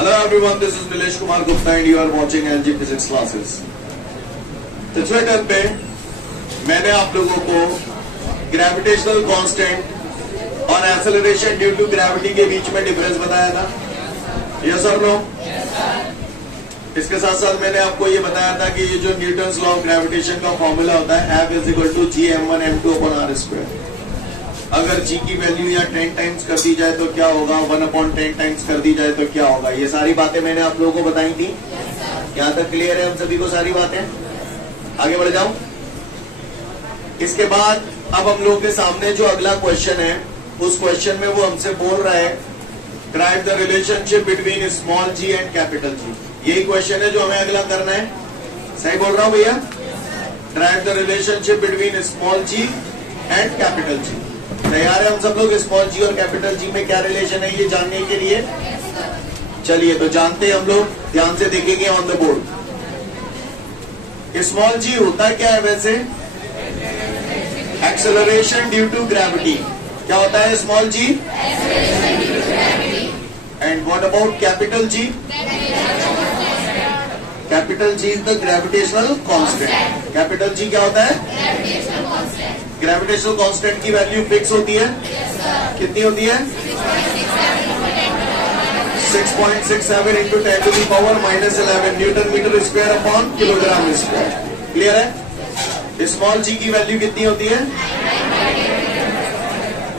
Hello everyone, this is Nilesh Kumar Gupta and you are watching LG Physics classes. पिछले term पे मैंने आप लोगों को ग्रेविटेशनल कांस्टेंट और एक्सेलरेशन ड्यू टू ग्रेविटी के बीच में डिफरेंस बताया था. यस और नो? इसके साथ साथ मैंने आपको ये बताया था कि ये जो न्यूटन्स लॉ ऑफ ग्रेविटेशन का फॉर्मूला होता है F is equal to Gm1 m2 upon r square. अगर G की वैल्यू या 10 टाइम्स कर दी जाए तो क्या होगा, 1/10 टाइम्स कर दी जाए तो क्या होगा. ये सारी बातें मैंने आप लोगों को बताई थी. यहाँ तक क्लियर है हम सभी को सारी बातें? आगे बढ़ जाऊं. इसके बाद अब हम लोगों के सामने जो अगला क्वेश्चन है, उस क्वेश्चन में वो हमसे बोल रहा है drive the relationship between small G and capital G. यही क्वेश्चन है जो हमें अगला करना है. सही बोल रहा हूं भैया? Drive the relationship between small G and capital G. तैयार है हम सब लोग? स्मॉल जी और कैपिटल जी में क्या रिलेशन है ये जानने के लिए. चलिए तो जानते हैं हम लोग. ध्यान से देखेंगे on the board. Small G होता क्या है वैसे? Acceleration due to gravity. क्या होता है small G? And what about capital G? Capital G is the gravitational constant. Capital G क्या होता है? ग्रेविटेशनल कांस्टेंट की वैल्यू फिक्स होती है. कितनी होती है? 6.67 into 10 to the power -11 newton metre square upon kilogram square. Clear है? स्मॉल जी की वैल्यू कितनी होती है?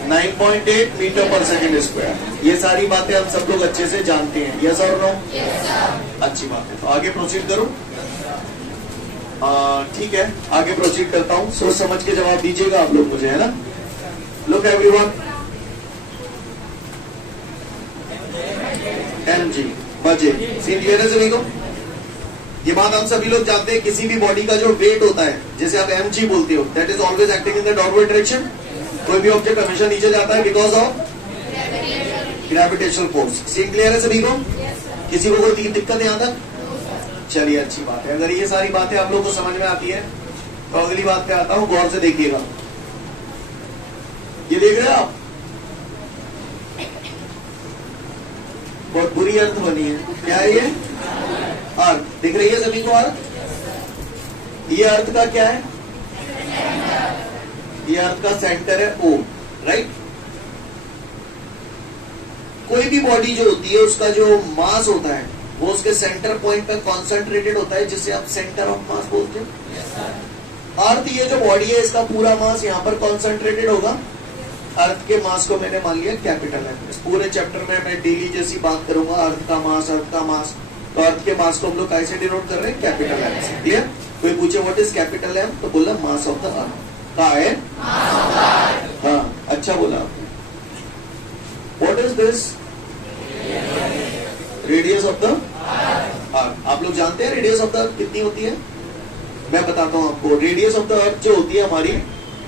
9.8 मीटर पर सेकेंड स्क्वायर. ये सारी बातें हम सब लोग अच्छे से जानते हैं. यस और नो? अच्छी बात है. तो आगे प्रोसीड करूं? ठीक है, आगे प्रोसीड करता हूं. सोच समझ के जवाब दीजिएगा आप लोग मुझे, है ना. लुक एवरीवन, mg बजे. सीन क्लियर है सभी को? ये बात हम सभी लोग जानते हैं. किसी भी बॉडी का जो वेट होता है, जैसे आप mg बोलते हो, that is always acting in the downward direction. कोई भी ऑब्जेक्ट हमेशा नीचे जाता है because of gravitational force. Scene clear है सभी को? किसी को कोई दिक्कत यहाँ तक? चलिए अच्छी बात है. अगर ये सारी बातें आप लोगों को समझ में आती है तो अगली बात पे आता हूं. गौर से देखिएगा. ये देख रहे हैं आप? बहुत बुरी अर्थ बनी है. क्या है ये? अर्थ. दिख रही है सभी को अर्थ? ये अर्थ का क्या है? ये अर्थ का सेंटर है O. राइट. कोई भी बॉडी जो होती है उसका जो मास होता है वो उसके सेंटर पॉइंट पे कॉन्सेंट्रेटेड होता है, जिसे आप सेंटर ऑफ मास बोलते हो. अर्थ ये जो बॉडी है इसका पूरा मास यहाँ पर कॉन्सेंट्रेटेड होगा. अर्थ के मास को मैंने मान लिया कैपिटल है. इस पूरे चैप्टर में मैं डेली जैसी बात करूंगा अर्थ का मास, अर्थ का मास. तो अर्थ के मास को हम लोग कैसे डिनोट कर रहे हैं? कैपिटल एम से. क्लियर? कोई पूछे व्हाट इज कैपिटल एम तो बोला मास ऑफ द अर्थ. का है? हाँ, अच्छा बोला आपने. What is this? Radius of the अर्थ. आप लोग जानते हैं रेडियस ऑफ द अर्थ कितनी होती है? मैं बताता हूं आपको. रेडियस ऑफ द अर्थ जो होती है हमारी,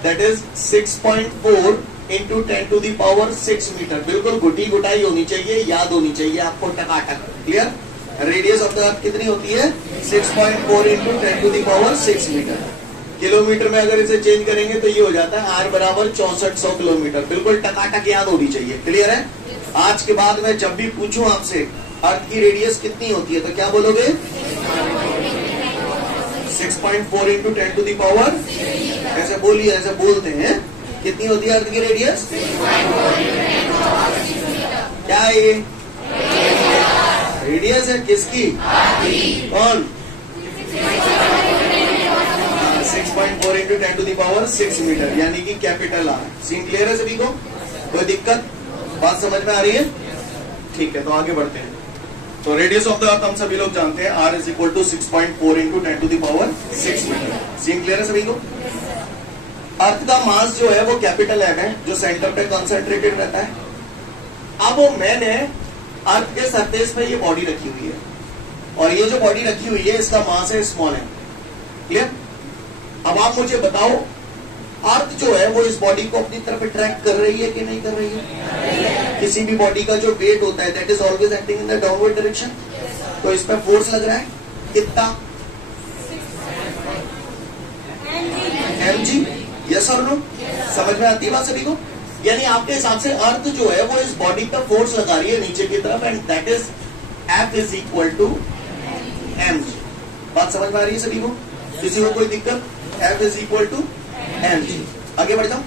that is 6.4 into 10 to the power 6 meter. बिल्कुल गुटी गुटाई होनी चाहिए, याद होनी चाहिए आपको टकाटक. Clear? Radius of the earth कितनी होती है? 6.4 into 10 to the power 6 meter. Kilometer में अगर इसे चेंज करेंगे तो ये हो जाता है R बराबर 6400 किलोमीटर. बिल्कुल टकाटक याद होनी चाहिए. क्लियर है? आज के बाद मैं जब भी पूछूं आपसे अर्थ की रेडियस कितनी होती है तो क्या बोलोगे? 6.4 इंटू 10 टू दी पावर. ऐसे बोलिए, ऐसे बोलते हैं. कितनी होती है अर्थ की रेडियस? क्या है ये? रेडियस है किसकी? कौन? 6.4 into 10 to the power 6 metre, यानी कि कैपिटल आर. सीन क्लियर है सभी को? कोई दिक्कत? बात समझ में आ रही है? ठीक है, तो आगे बढ़ते हैं. तो रेडियस ऑफ द अर्थ हम सभी लोग जानते हैं R is equal to 6.4 into 10 to the power 6 metre. Scene clear है सभी को? अर्थ का मास जो है वो कैपिटल एम है, जो सेंटर पे कॉन्सेंट्रेटेड रहता है. अब वो मैंने अर्थ के सरफेस पे ये बॉडी रखी हुई है, और ये जो बॉडी रखी हुई है इसका मास है स्मॉल एम. क्लियर? अब आप मुझे बताओ अर्थ जो है वो इस बॉडी को अपनी तरफ अट्रैक्ट कर रही है कि नहीं कर रही है? किसी भी बॉडी का जो वेट होता है that is always acting in the downward direction. तो इस पर फोर्स लग रहा है कितना? mg. यस और नो? समझ में आती है बात सभी को? यानी आपके हिसाब से अर्थ जो है वो इस बॉडी पर फोर्स लगा रही है नीचे की तरफ, and that is F is equal to mg। बात समझ में आ रही है सभी को? किसी को कोई दिक्कत? F is equal to mg। आगे बढ़ जाओ।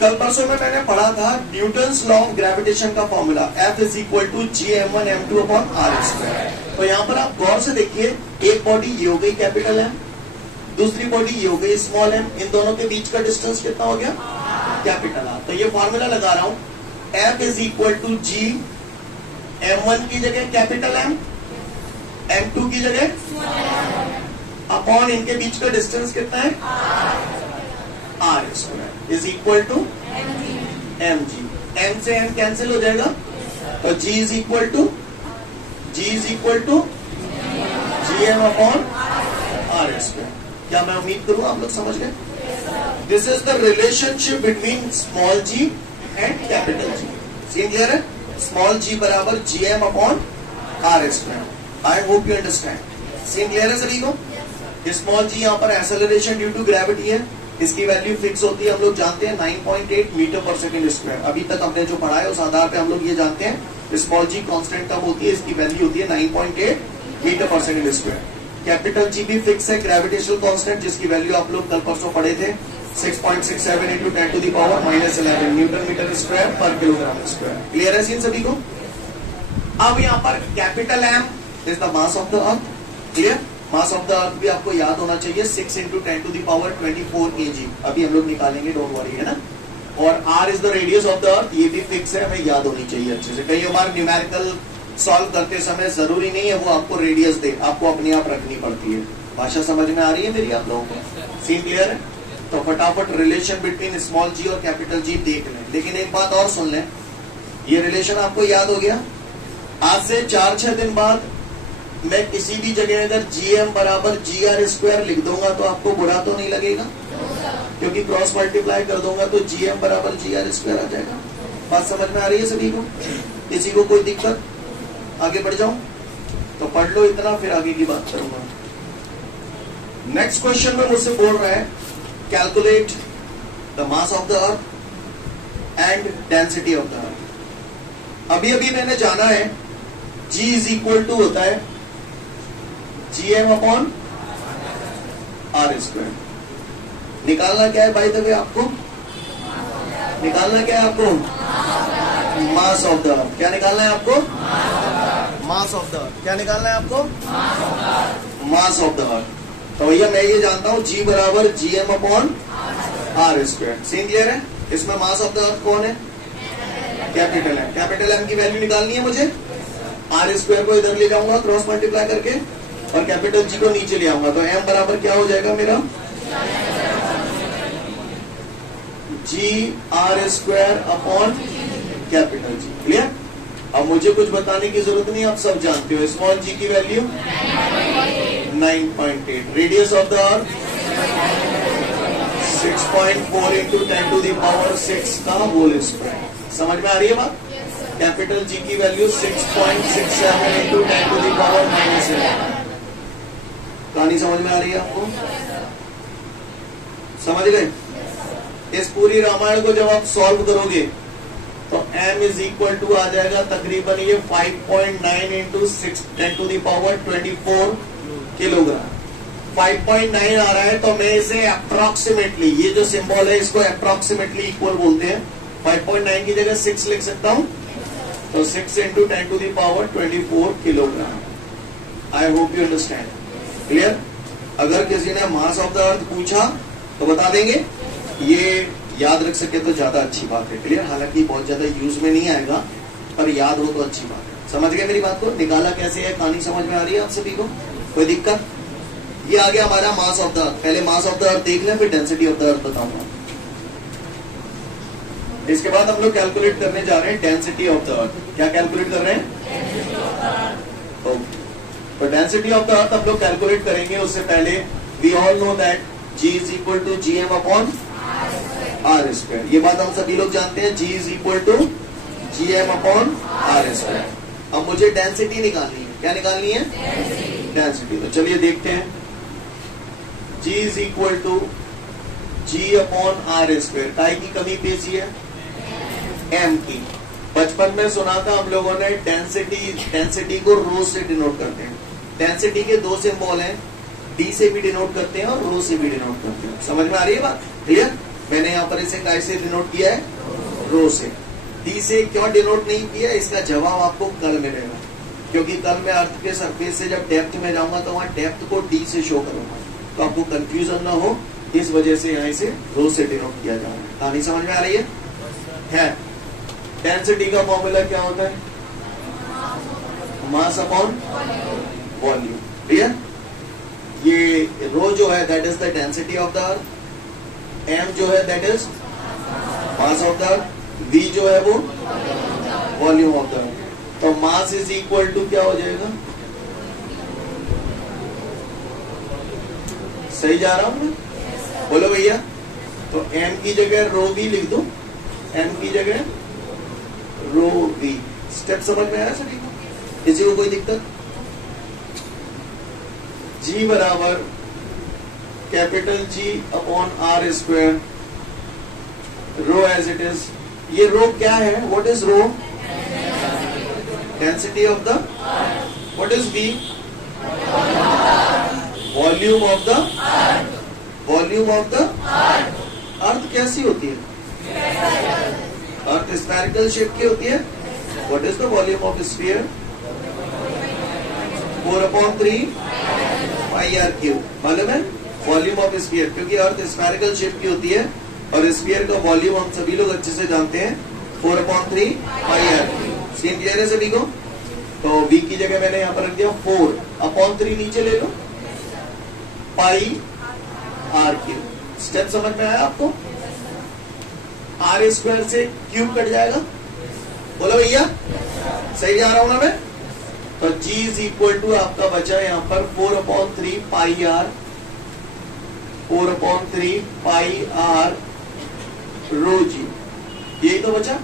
कल परसों में मैंने पढ़ा था न्यूटन्स लॉ ऑफ ग्रेविटेशन का formula F is equal to Gm1 m2 upon r square. तो यहां पर आप गौर से देखिए, एक बॉडी ये हो गई कैपिटल M, दूसरी बॉडी ये हो गई स्मॉल m, इन दोनों के बीच का डिस्टेंस कितना हो गया? Capital R। तो ये फॉर्मूला लगा रहा हूं, F is equal to G m1 की जगह कैपिटल M, m2 की जगह अपॉन इनके बीच का डिस्टेंस कितना है? R square is equal to mg। m से m कैंसिल हो जाएगा, तो g is equal to gm upon r square. क्या मैं उम्मीद करूं आप लोग समझ गए? This is the relationship between small g and capital G। Scene clear है? स्मॉल g बराबर gm upon r square. I hope you understand. Scene clear है सभी को? स्मॉल g यहाँ पर एक्सेलरेशन ड्यू टू ग्रेविटी है, इसकी वैल्यू फिक्स होती है, हम लोग जानते हैं 9.8 मीटर पर सेकेंड स्क्वायर। अभी तक हमने जो पढ़ा है उस आधार पे हम लोग ये जानते हैं स्मॉल जी कांस्टेंट कब होती है, इसकी वैल्यू होती है 9.8 मीटर पर सेकेंड स्क्वायर। कैपिटल जी भी फिक्स है, ग्रेविटेशनल कांस्टेंट, जिसकी वैल्यू आप लोग कल परसों पढ़े थे 6.67 into 10 to the power -11 newton metre square पर किलोग्राम स्क्वायर। क्लियर है सीन सभी को? अब यहाँ पर capital M is the mass of the earth. Clear? Mass of the earth भी आपको याद होना चाहिए, 6 into 10 to the power 24 kg। अभी हम लोग निकालेंगे, डोंट वरी, है ना। और r is the radius of the अर्थ, ये भी फिक्स है, हमें याद होनी चाहिए अच्छे से। कई बार न्यूमेरिकल सॉल्व करते समय जरूरी नहीं है वो आपको रेडियस दे, आपको अपने आप रखनी पड़ती है। भाषा समझ में आ रही है मेरी आप लोगों को? सीन क्लियर है? तो फटाफट रिलेशन बिटवीन स्मॉल जी और कैपिटल जी देख लें। लेकिन एक बात और सुन लें, ये रिलेशन आपको याद हो गया? आज से 4-6 दिन बाद मैं किसी भी जगह अगर gm बराबर gr स्क्वायर लिख दूंगा तो आपको बुरा तो नहीं लगेगा, क्योंकि क्रॉस मल्टीप्लाई कर दूंगा तो gm बराबर gr स्क्वायर आ जाएगा। बात समझ में आ रही है सभी को? किसी को कोई दिक्कत? आगे बढ़ जाऊं? तो पढ़ लो इतना, फिर आगे की बात करूंगा। नेक्स्ट क्वेश्चन में मुझसे बोल रहा है calculate the mass of the earth and density of the अर्थ। अभी अभी मैंने जाना है g इज इक्वल टू होता है gm अपॉन r स्क्वायर। निकालना क्या है बाय द वे? आपको निकालना क्या है? आपको मास ऑफ द अर्थ। क्या निकालना है आपको? Mass of the earth. क्या निकालना है आपको? Mass of the earth. तो भैया मैं ये जानता हूं g बराबर gm upon r square. Scene clear है? इसमें मास ऑफ द अर्थ कौन है? Capital M। कैपिटल M की वैल्यू निकालनी है मुझे। r स्क्वायर को इधर ले जाऊंगा क्रॉस मल्टीप्लाई करके, और कैपिटल G को नीचे ले आऊंगा, तो M बराबर क्या हो जाएगा मेरा? gr square upon capital G। Clear? अब मुझे कुछ बताने की जरूरत नहीं, आप सब जानते हो। स्मॉल g की value 9.8, radius of the earth 6.4 into 10 to the power 6 का होल स्क्वायर। समझ में आ रही है बात? कैपिटल G की value 6.67 into 10 to the power -11। कहानी समझ में आ रही है आपको? समझ गए? इस पूरी रामायण को जब आप सॉल्व करोगे तो m इज इक्वल टू आ जाएगा तकरीबन ये 5.9 into 10 to the power 24 kilogram. 5.9 आ रहा है, तो मैं इसे अप्रोक्सीमेटली, ये जो सिंबल है इसको अप्रोक्सीमेटली इक्वल बोलते हैं। 5.9 की जगह 6 लिख सकता हूं, तो 6 into 10 to the power 24 kilogram. I hope you understand. Clear? अगर किसी ने मास ऑफ द अर्थ पूछा तो बता देंगे, ये याद रख सके तो ज्यादा अच्छी बात है। क्लियर? हालांकि बहुत ज्यादा यूज में नहीं आएगा, पर याद हो तो अच्छी बात है। समझ गए मेरी बात को? निकाला कैसे है, कहानी समझ में आ रही है आप सभी को? कोई दिक्कत? ये आ गया हमारा मास ऑफ द अर्थ। पहले मास ऑफ द अर्थ देख लें, फिर डेंसिटी ऑफ द अर्थ बताऊंगा। इसके बाद हम लोग कैलकुलेट करने जा रहे हैं डेंसिटी ऑफ द अर्थ। क्या कैलकुलेट कर रहे हैं? ओके, तो डेंसिटी ऑफ द अर्थ हम लोग कैलकुलेट करेंगे। उससे पहले we all know that g is equal to gm upon r square. ये बात हम सभी लोग जानते हैं, g is equal to gm upon r square. अब मुझे डेंसिटी निकालनी है। क्या निकालनी है? डेंसिटी। तो चलिए देखते हैं। g is equal to g upon r square. काय की कमी पेशी है? m की। बचपन में सुना था हम लोगों ने, डेंसिटी को रो से डिनोट करते हैं। डेंसिटी के दो सिंबल हैं, डी से भी डिनोट करते हैं और रो से भी डिनोट करते हैं। समझ में आ रही है बात? क्लियर? मैंने यहाँ पर इसे कैसे डिनोट किया है? रो से। डी से क्यों डिनोट नहीं किया, इसका जवाब आपको कल मिलेगा, क्योंकि कल मैं अर्थ के सरफेस से जब डेप्थ में जाऊंगा तो वहां डेप्थ को डी से शो करूंगा, तो आपको कंफ्यूजन ना हो, इस वजह से यहाँ से रो से डिनोट किया जाएगा। कहानी समझ में आ रही है? डेंसिटी का फॉर्मूला क्या होता है? Mass upon volume. क्लियर? ये रो जो है that is the density of the earth, M जो है that is mass of the earth, V जो है वो वॉल्यूम ऑफ द अर्थ। तो मास इज इक्वल टू क्या हो जाएगा? सही जा रहा हूं मैं? बोलो भैया। तो एम की जगह रो वी लिख दो, एम की जगह रो वी। स्टेप समझ में आया सभी को? किसी को कोई दिक्कत? जी बराबर capital G upon R square, rho as it is. ये रो क्या है? What is rho? Density of the. What is V? Volume of the. Volume of the earth कैसी होती है? अर्थ स्फेरिकल शेप की होती है। What is the volume of sphere? 4/3 pi R cube. मालूम है वॉल्यूम ऑफ स्फीयर? क्योंकि अर्थ spherical shape की होती है और स्फीयर का वॉल्यूम हम सभी लोग अच्छे से जानते हैं, 4/3 pi R cube. Scene clear है सभी को? तो v की जगह मैंने यहाँ पर रख दिया 4/3, नीचे ले लो, पाई आर क्यूब। स्टेप समझ में आया आपको? आर स्क्वायर से क्यूब कट जाएगा। बोलो भैया, सही जा रहा हूं ना मैं? तो g इज इक्वल टू आपका बचा यहाँ पर 4/3 पाई आर, 4/3 पाई आर रो जी। यही तो बचा।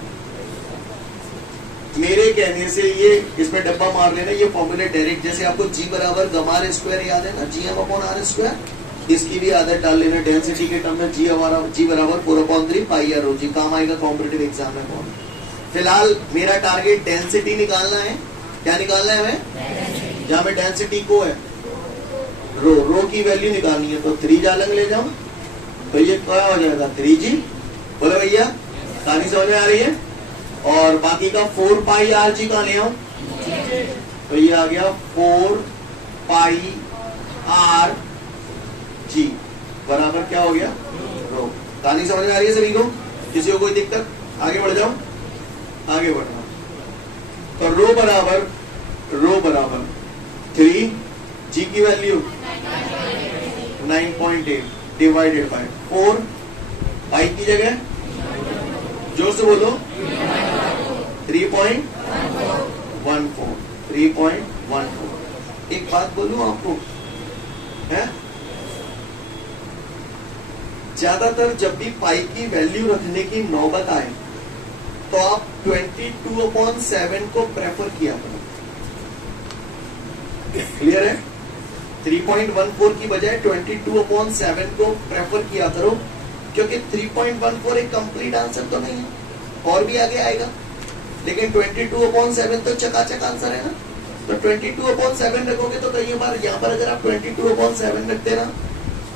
मेरे कहने से ये इसमें डब्बा मार लेना, ये फॉर्मूले डायरेक्ट, जैसे आपको g बराबर गमार स्क्वायर याद है ना, gm अपॉन आर स्क्वायर, इसकी भी आदत डाल लेना डेंसिटी के टर्म में। g बराबर 4/3 पाई आर रो जी। काम आएगा कॉम्पिटिटिव एग्जाम में कौन? फिलहाल मेरा टारगेट डेंसिटी निकालना है। क्या निकालना है हमें? जहां पे डेंसिटी को है रो की वैल्यू निकालनी है, तो 3 जालंग ले जाओ, तो ये क्या हो जाएगा? 3g। बोलो भैया, कहानी समझ में आ रही है? और बाकी का 4 पाई आर जी कहां ले आऊं? तो ये आ गया 4 पाई आर जी बराबर क्या हो गया? रो। कहानी समझ में आ रही है सभी को? किसी को कोई दिक्कत? आगे बढ़ जाओ, आगे बढ़ना। तो रो बराबर 3, जी की वैल्यू 9.8 डिवाइडेड बाय 4, पाई की जगह जोर से बोलो 3.14। एक बात बोलूं आपको, है ज्यादातर जब भी पाई की वैल्यू रखने की नौबत आए तो आप 22/7 को प्रेफर किया करो। क्लियर है? 3.14 की बजाय 22/7 को प्रेफर किया करो, क्योंकि 3.14 एक कंप्लीट आंसर तो नहीं है, और भी आगे आएगा, लेकिन 22/7 तो चकाचक आंसर है ना। तो 22/7 रखोगे तो कई बार यहाँ पर अगर आप 22/7 रखते ना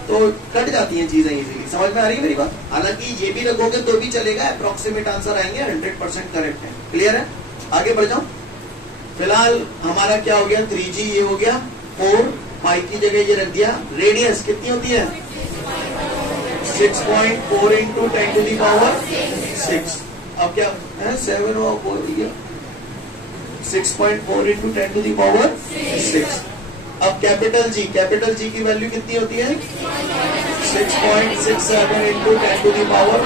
तो कट जाती हैं चीजें इजीली। समझ में आ रही है मेरी बात? हालांकि ये भी रखोगे तो भी चलेगा, अप्रोक्सीमेट आंसर आएंगे, 100% करेक्ट है। क्लियर है? आगे बढ़ जाओ। फिलहाल हमारा क्या हो गया? 3g ये हो गया 4, पाई की जगह ये रख दिया। रेडियस कितनी होती है? 6.4 इंटू 10⁻6। अब क्या है? 7 और 4 6.4 इंटू 10⁻6। अब कैपिटल जी की वैल्यू कितनी होती है? 6.67 इंटू 10⁻⁻7।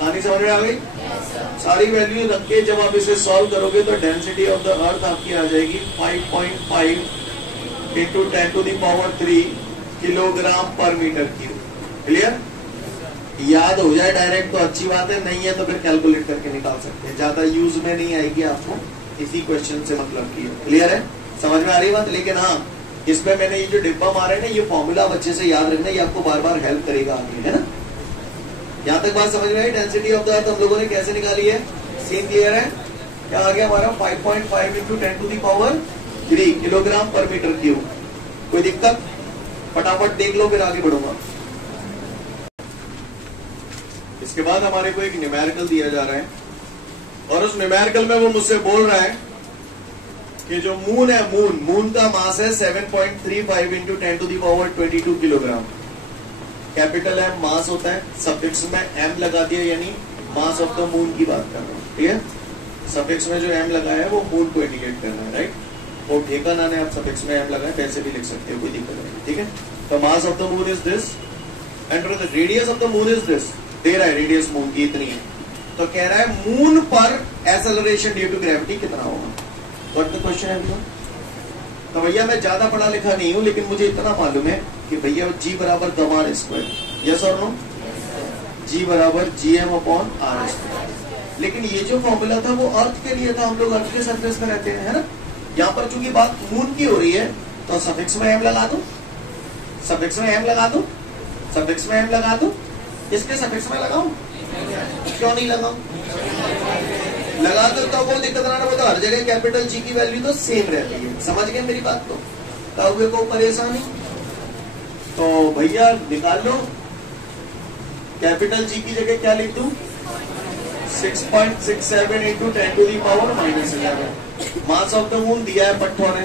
कहानी समझ में आ गई? सारी वैल्यू रख के जब आप इसे सॉल्व करोगे तो डेंसिटी ऑफ द अर्थ आपकी आ जाएगी 5.5 इंटू 10⁻3 किलोग्राम पर मीटर क्यूब। क्लियर? याद हो जाए डायरेक्ट तो अच्छी बात है, नहीं है तो फिर कैलकुलेट करके निकाल सकते हैं, ज्यादा यूज में नहीं आएगी आपको, इसी क्वेश्चन से मतलब की है। क्लियर है? समझ में आ रही बात? लेकिन हाँ, इसमें मैंने ये जो डिब्बा मारा है ना, ये फॉर्मूला बच्चे से याद रखना, ये आपको बार बार हेल्प करेगा आगे, है ना? यहां तक बात समझ में आई? डेंसिटी ऑफ द अर्थ हम लोगों ने कैसे निकाली है? सीन क्लियर है? क्या आ गया हमारा 5.5 into 10 to the power 3 kilogram पर मीटर क्यूब। कोई दिक्कत? फटाफट देख लो फिर आगे बढ़ूंगा। इसके बाद हमारे को एक न्यूमेरिकल दिया जा रहा है और उस न्यूमेरिकल में वो मुझसे बोल रहा है कि जो मून है, मून का मास है 7.35 into 10 to the power 22 kilogram. Capital M mass होता है, सफिक्स में एम लगा दिया, यानी मास ऑफ द मून की बात कर रहा हूं, ठीक है। सफिक्स में जो एम लगाया है वो मून को इंडिकेट कर रहा है, राइट। वो ठेका ना आप सफिक्स में एम लगाए, वैसे भी लिख सकते हो, कोई दिक्कत नहीं, ठीक है। तो mass of the moon is this and the radius of the moon is this. दे रहा है रेडियस मून की इतनी है, तो कह रहा है मून पर एक्सेलरेशन ड्यू टू ग्रेविटी कितना होगा। व्हाट द क्वेश्चन है? तो भैया मैं ज्यादा पढ़ा लिखा नहीं हूं, लेकिन मुझे इतना मालूम है कि भैया जी बराबर गमान स्क्वायर, यस और नो, जी बराबर GM अपॉन R स्क्वायर। लेकिन ये जो फॉर्मूला था वो अर्थ के लिए था, हम लोग अर्थ के सरफेस में रहते हैं, है ना। यहाँ पर चूंकि बात मून की हो रही है तो सफिक्स में एम लगा दो, सफिक्स में एम लगा दो, सफिक्स में एम लगा दो। इसके सफिक्स में लगाऊं? क्यों नहीं लगाऊं? लगा दो तो कोई दिक्कत ना, वो तो हर जगह कैपिटल जी की वैल्यू तो सेम रहती है। समझ गए मेरी बात? तो तब को परेशानी तो भैया निकाल लो। कैपिटल जी की जगह क्या लिख दूं? 6.67 into 10 to the power -11। Mass of the moon दिया है पट्ठों ने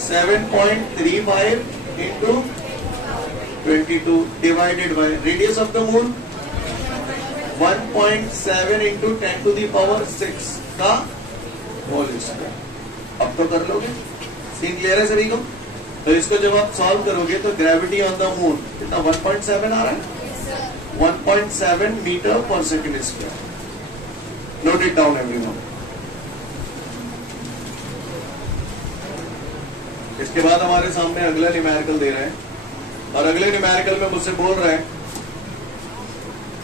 7.35 into 22 divided by radius of the moon 1.7 into 10 to the power 6 का होल स्क्वायर। अब तो कर लोगे, सीन क्लियर है सभी को? तो इसको जब आप सॉल्व करोगे तो ग्रेविटी ऑन द मून कितना 1.7 आ रहा है, 1.7 मीटर पर second square. Note it down everyone. इसके बाद हमारे सामने अगला न्यूमेरिकल दे रहे हैं और अगले न्यूमेरिकल में मुझसे बोल रहा है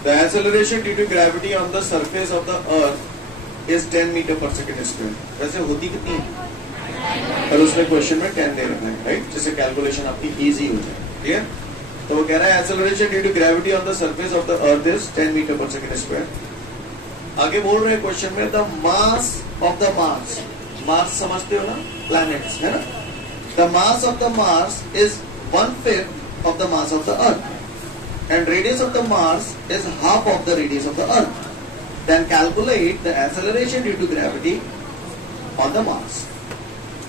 the acceleration due to gravity on the surface of the earth is 10 metre पर सेकेंड स्क्वायर। वैसे होती कितनी है, पर उसमें क्वेश्चन में 10 दे रखा है, राइट, जिससे कैलकुलेशन आपकी इजी हो जाए, ठीक है। तो वो कह रहा है acceleration due to gravity on the surface of the earth is 10 metre पर सेकेंड स्क्वायर। आगे बोल रहे हैं क्वेश्चन में the mass of the Mars, Mars समझते हो ना, प्लैनेट्स, है ना। the mass of the Mars is 1/5 of the mass of the earth and radius of the Mars is half of the radius of the earth. Then calculate the acceleration due to gravity on the Mars.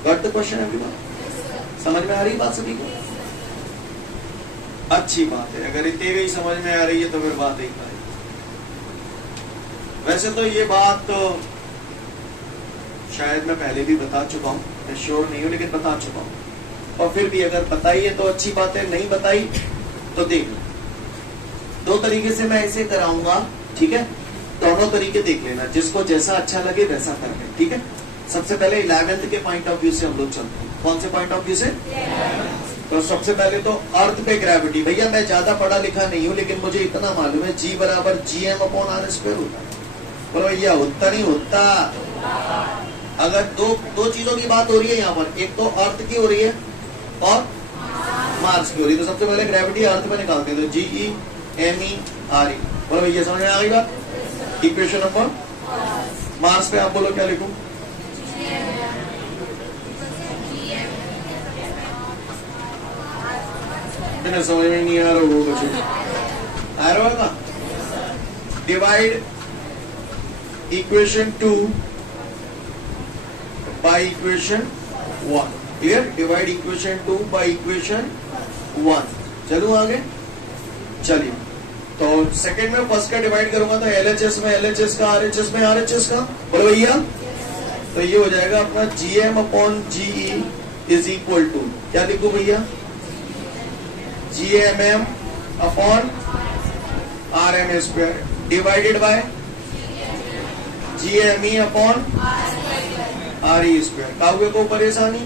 Got the question everyone? समझ में आ रही बात सभी को? अच्छी बात है, अगर इतनी गई समझ में आ रही है तो फिर बात एक बात। वैसे तो ये बात तो शायद मैं पहले भी बता चुका हूं, मैं श्योर नहीं हूं, लेकिन बता चुका हूं। और फिर भी अगर बताई है तो अच्छी बात है, नहीं बताई तो देख लो। दो तरीके से मैं इसे कराऊंगा, ठीक है। दोनों तरीके देख लेना, जिसको जैसा अच्छा लगे वैसा कर ले, ठीक है। सबसे पहले 11th के पॉइंट ऑफ व्यू से हम लोग चलते हैं। कौन से पॉइंट ऑफ व्यू से? तो सबसे पहले तो अर्थ पे ग्रेविटी। भैया मैं ज्यादा पढ़ा लिखा नहीं हूं, लेकिन मुझे इतना मालूम है जी बराबर GM अपॉन R स्क्वायर होता है। बोलो भैया होता नहीं होता? अगर दो चीजों की बात हो रही है यहाँ पर, एक तो अर्थ की हो रही है और मार्स की हो रही है, तो सबसे पहले ग्रेविटी अर्थ में निकालते हैं। तो GEMERE, बोलो भैया समझ में आ गई बात? इक्वेशन नंबर मार्स पे आप बोलो क्या लिखूं? समझ में नहीं आ रहा होगा, कुछ आ रहा होगा। Divide equation 2 by equation 1। Clear? Divide equation 2 by equation 1। चलूं आगे? चलिए, तो सेकंड में फर्स्ट का डिवाइड करूंगा तो LHS में LHS का, RHS में RHS का, बोलो भैया। तो ये हो जाएगा अपना GM upon GE is equal to क्या लिखूं भैया? GMM upon RM square divided by GME upon RE square. काउगे को परेशानी?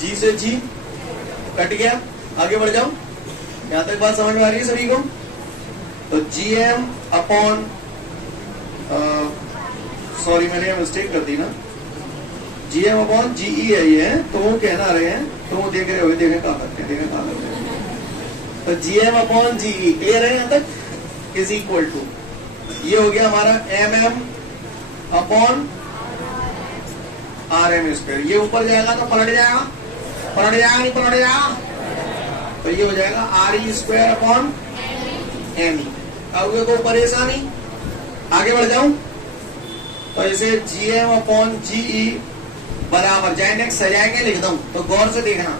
G से G कट गया, आगे बढ़ जाओ। यहां तक बात समझ में आ रही है सभी को? तो GM अपॉन सॉरी मैंने मिस्टेक कर दी ना, GM अपॉन GE है ये, तो वो कहना रहे हैं, तो वो देख रहे हो, देखें कहा करते हैं, देखें कहा करते हैं। तो GM अपॉन GE क्लियर है यहां तक, इज इक्वल टू ये हो गया हमारा MM अपॉन RM स्क्वायर। ये ऊपर जाएगा तो पलट जाएगा, नहीं पलट जाएगा, तो ये हो जाएगा RE स्क्वायर अपॉन ME। अब कोई परेशानी, आगे बढ़ जाऊं तो इसे GM अपॉन GE बराबर, जाए नेक्स्ट सजाएंगे लिख दूं तो गौर से देखना,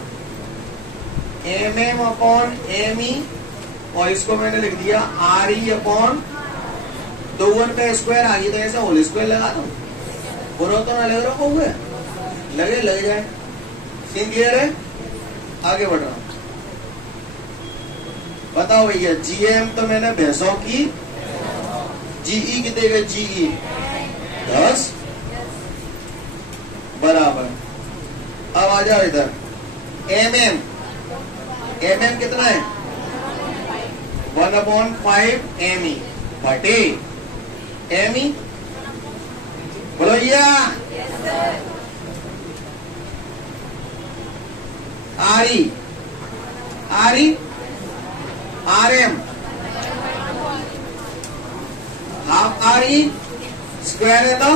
MM अपॉन ME और इसको मैंने लिख दिया RE अपॉन 2 का स्क्वायर। आगे तो ऐसा होल स्क्वायर लगा दो, बुरा तो ना लग रहा हुआ, लगे लग जाए। सीन क्लियर है? आगे बढ़ रहा हूं, बताओ भैया। GM तो मैंने भैंसों की, GE कितने का, GE 10 बराबर। अब आ जाओ इधर, MM कितना है, 1/5 ME बटे ME, बोलो भैया। RE RM half RE square है तो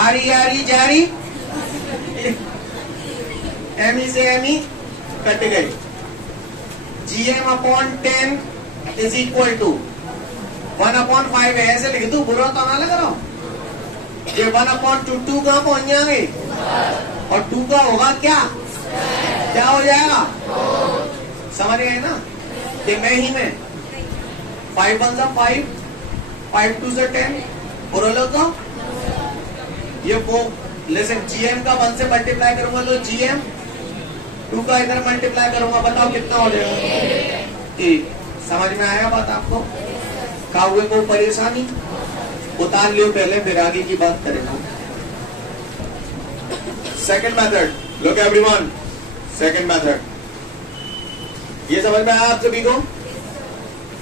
RE जारी, ME से ME कट गए। GM upon 10 is equal to 1/5 है, ऐसे लिख दू, बुरा तो ना लग रहा हूं। ये 1/2 कहां पहुंच जाएंगे, और 2 का होगा क्या हो जाएगा, समझ गए ना। ये मैं ही में 5 1 5, 5 2 से 10, बुरा लगा। ये वो लेकिन GM का 1 से मल्टीप्लाई करूंगा तो GM 2 का इधर मल्टीप्लाई करूंगा, बताओ कितना हो जाएगा, 1। समझ में आया बात आपको? का हुए को परेशानी उतार लियो पहले, फिर आगे की बात करेंगे। Second method, look everyone, second method ये समझ में आया आप सभी को?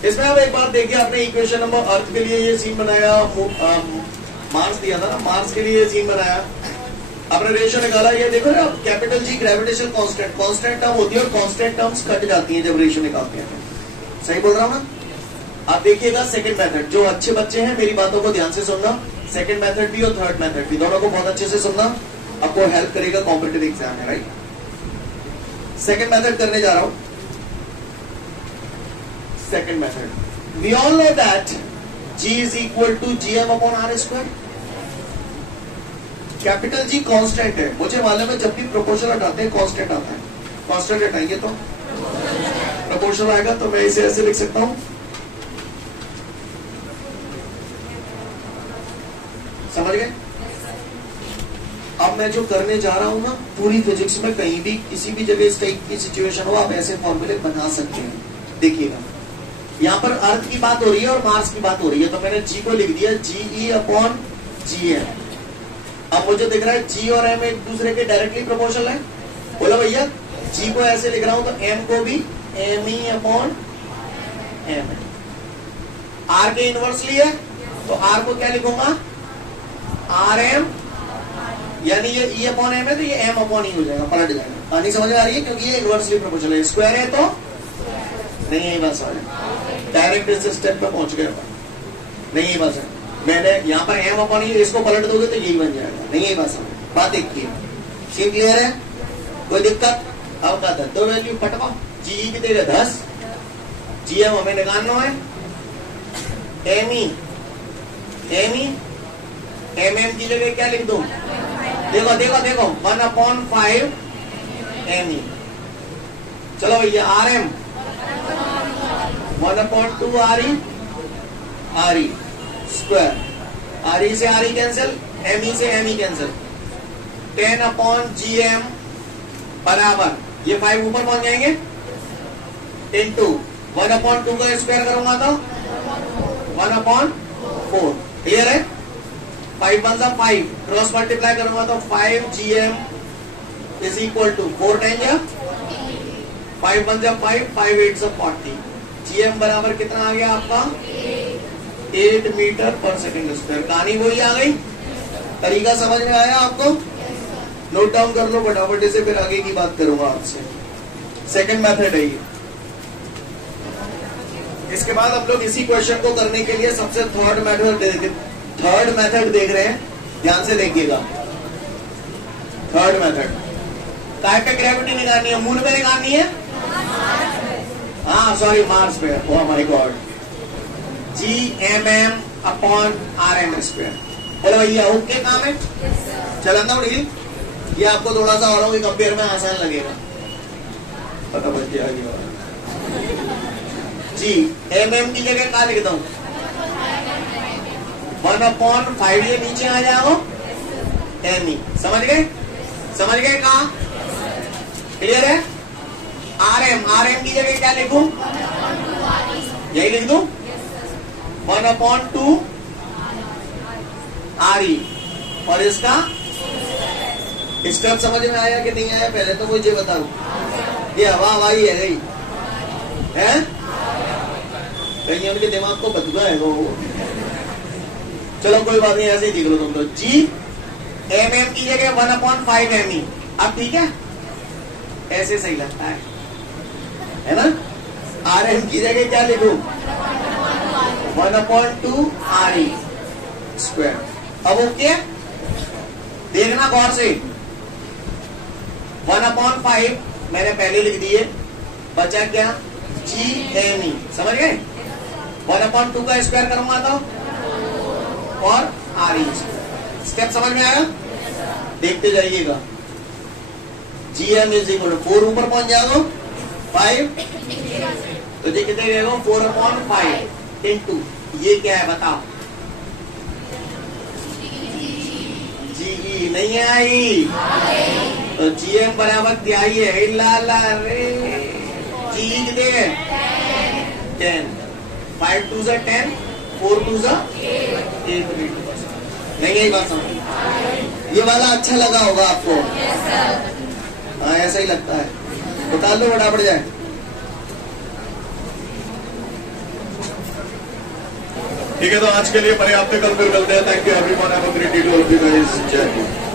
इसमें अब एक बात देखिए, आपने इक्वेशन नंबर अर्थ के लिए ये सीन बनाया, मार्स दिया था ना, मार्स के लिए ये सीन बनाया, आपने रेशियो निकाला। ये देखो ना, capital G gravitational constant term होती है और कांस्टेंट टर्म्स कट जाती हैं जब रेशियो निकालते हैं। सही बोल रहा हूं ना? आप देखिएगा सेकंड मेथड, जो अच्छे बच्चे हैं मेरी बातों को ध्यान से सुनना, सेकंड मेथड भी और थर्ड मेथड भी, दोनों को बहुत अच्छे से सुनना, आपको हेल्प करेगा कॉम्पिटिटिव एग्जाम में, राइट। सेकंड मेथड करने जा रहा हूं। Second method, we all know that G is equal to GM upon R square। Capital G constant है, मुझे मालूम है जब भी प्रोपोर्शनल हटाते हैं कांस्टेंट आता है, कांस्टेंट हटाएंगे तो प्रोपोर्शनल आएगा, तो मैं इसे ऐसे लिख सकता हूं, समझ गए? अब मैं जो करने जा रहा हूं ना, पूरी फिजिक्स में कहीं भी किसी भी जगह इस टाइप की सिचुएशन हो, आप ऐसे फॉर्मूले बना सकते हैं। देखिएगा, यहाँ पर अर्थ की बात हो रही है और मार्स की बात हो रही है, तो मैंने G को लिख दिया GE अपॉन GM। अब मुझे दिख रहा है G और M एक दूसरे के डायरेक्टली प्रोपोर्शनल है, बोला भैया। G को ऐसे लिख रहा हूं तो M को भी ME अपॉन M। R के इनवर्सली है तो R को क्या लिखूंगा, RM, यानी ये E अपॉन M है तो ये M अपॉन E हो जाएगा, पलट जाएगा। कहानी समझ आ रही है? क्योंकि ये इनवर्सली प्रोपोर्शनल है, स्क्वायर है तो नहीं, यही बात समझ, डायरेक्ट इस स्टेप पे पहुंच गए, नहीं यही बात है। मैंने यहाँ पर M अपॉन E, इसको पलट दोगे तो यही बन जाएगा, नहीं यही बात समझ, बात एक की है। सीन क्लियर है? कोई दिक्कत? अब का 2 वैल्यू पटवा, GE की देगा 10, GM हमें निकालना है, ME MM की जगह क्या लिख दूं, देखो 1/5 ME। चलो भैया, RM 1/2 RE स्क्वायर, RE से RE कैंसिल, ME से ME कैंसिल, 10/GM बराबर, ये 5 ऊपर पहुंच जाएंगे, इंटू 1/2 का स्क्वायर करूंगा तो 1/4। क्लियर है? 5 1 5, क्रॉस मल्टीप्लाई करूंगा तो 5GM is equal to 4 time 5 1 5, 5 8 40। GM बराबर कितना आ गया आपका, 8 मीटर पर सेकेंड स्क्वायर। कहानी वही आ गई, तरीका समझ में आया आपको? नोट डाउन कर लो फटाफट से, फिर आगे की बात करूंगा आपसे। सेकंड मेथड है ये। इसके बाद हम लोग इसी क्वेश्चन को करने के लिए सबसे थर्ड मेथड थर्ड मेथड देख रहे हैं, ध्यान से देखिएगा। थर्ड मेथड काय पे ग्रेविटी निकालनी है, मून पे निकालनी है, हाँ सॉरी मार्स पे। Oh my God, GMM upon RM square. बोलो भैया ओके काम है, चलन ना उड़ी। ये आपको थोड़ा सा औरों के कंपेयर में आसान लगेगा, पता बच गया। GMM की जगह क्या लिखता हूं, 1/5, ये नीचे आ जाओ ME। समझ गए, समझ गए कहा, क्लियर है। RM की जगह क्या लिखूं, यही लिख दूं 1/2 RE। और इसका स्टेप समझ में आया कि नहीं आया, पहले तो मुझे बताओ। ये हवा हवाई है गई है, कहीं उनके दिमाग को बदला है वो। चलो कोई बात नहीं, ऐसे ही देख लो तुम तो। GMM की जगह 1/5 ME। अब ठीक है, ऐसे सही लगता है ना। RM की जगह क्या लिखूं, 1/2 RE स्क्वायर। अब ओके, देखना गौर से। 1/5 मैंने पहले लिख दिए, बचा क्या, GME। समझ गए, 1/2 का स्क्वायर करूंगा तो और RE। स्टेप समझ में आया, देखते जाइएगा। GM इज इक्वल टू 4 ऊपर पहुंच जाओ 5, तो ये कितने गए 4/5 इंटू ये क्या है बताओ, GE नहीं आई, तो GM बराबर क्या ही है, लाला रे। GE कितने गए 10, 5 2 10, 4 2 8। नहीं यही बात समझ, ये वाला अच्छा लगा होगा आपको। हाँ ऐसा ही लगता है, बता दो फटाफट जाए। ठीक है, तो आज के लिए पर्याप्त है, कल फिर मिलते हैं। Thank you everyone, have a great day to all of you guys. जय हिंद।